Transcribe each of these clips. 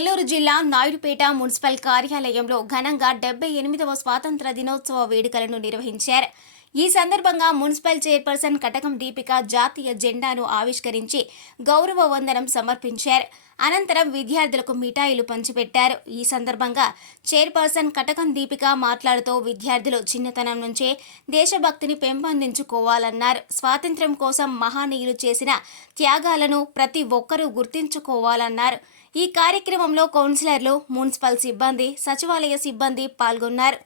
నెల్లూరు జిల్లా నాయుడుపేట మున్సిపల్ కార్యాలయంలో ఘనంగా 78వ స్వాతంత్ర దినోత్సవ వేడుకలను నిర్వహించారు. ఈ సందర్భంగా మున్సిపల్ చైర్పర్సన్ కటకం దీపిక జాతీయ జెండాను ఆవిష్కరించి గౌరవ వందనం సమర్పించారు. అనంతరం విద్యార్థులకు మిఠాయిలు పంచిపెట్టారు. ఈ సందర్భంగా చైర్పర్సన్ కటకం దీపిక మాట్లాడుతూ విద్యార్థులు చిన్నతనం నుంచే దేశభక్తిని పెంపొందించుకోవాలన్నారు. స్వాతంత్ర్యం కోసం మహనీయులు చేసిన త్యాగాలను ప్రతి ఒక్కరూ గుర్తించుకోవాలన్నారు. ఈ కార్యక్రమంలో కౌన్సిలర్లు, మున్సిపల్ సిబ్బంది, సచివాలయ సిబ్బంది పాల్గొన్నారు.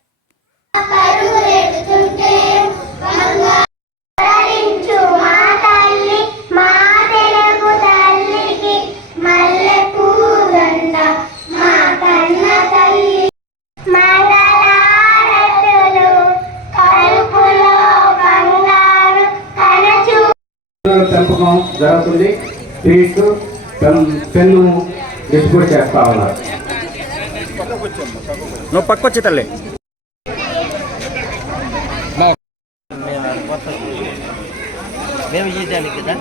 పెంపకం జరుగుతుంది. స్ట్రీట్ పెన్ను డిస్ట్రిబ్యూట్ చేస్తా ఉన్నారు. నువ్వు పక్కొచ్చి తల్లి మేము చేయాలి కదా.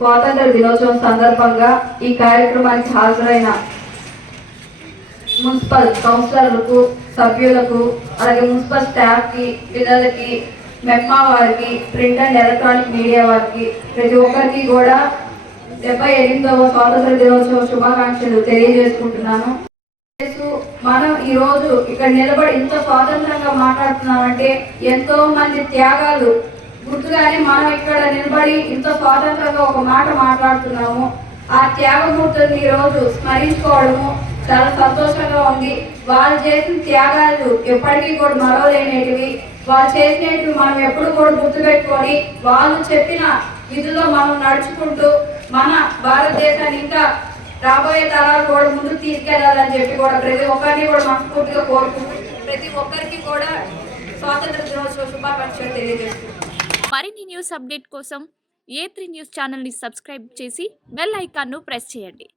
స్వాతంత్ర దినోత్సవం సందర్భంగా ఈ కార్యక్రమానికి హాజరైన మున్సిపల్ కౌన్సిలర్లకు, సభ్యులకు, అలాగే మున్సిపల్ స్టాఫ్కి, పిల్లలకి, మెప్మా వారికి, ప్రింట్ అండ్ ఎలక్ట్రానిక్ మీడియా వారికి, ప్రతి ఒక్కరికి కూడా 78వ స్వాతంత్ర దినోత్సవ శుభాకాంక్షలు తెలియజేసుకుంటున్నాను. మనం ఈరోజు ఇక్కడ నిలబడి ఇంత స్వాతంత్రంగా మాట్లాడుతున్నామంటే ఎంతో మంది త్యాగాలు గుర్తుగానే మనం ఇక్కడ నిలబడి ఇంత స్వాతంత్రంగా ఒక మాట మాట్లాడుతున్నాము. ఆ త్యాగమూర్తులను ఈరోజు స్మరించుకోవడము చాలా సంతోషంగా ఉంది. వాళ్ళు చేసిన త్యాగాలు ఎప్పటికీ కూడా మరవలేనేటివి. వాళ్ళు చేసినవి మనం ఎప్పుడు కూడా గుర్తుపెట్టుకొని వాళ్ళు చెప్పిన విధుల్లో మనం నడుచుకుంటూ మన భారతదేశాన్ని ఇంకా రాబోయే తరాలు కూడా ముందుకు తీసుకెళ్లాలని చెప్పి కూడా ప్రతి ఒక్కరిని కూడా మనస్ఫూర్తిగా కోరుకుంటూ ప్రతి ఒక్కరికి కూడా స్వాతంత్ర దినోత్సవ శుభాకాంక్షలు తెలియజేస్తున్నాం. మరిన్ని న్యూస్ అప్డేట్ కోసం A3 న్యూస్ ఛానల్ని సబ్స్క్రైబ్ చేసి బెల్ ఐకాన్ను ప్రెస్ చేయండి.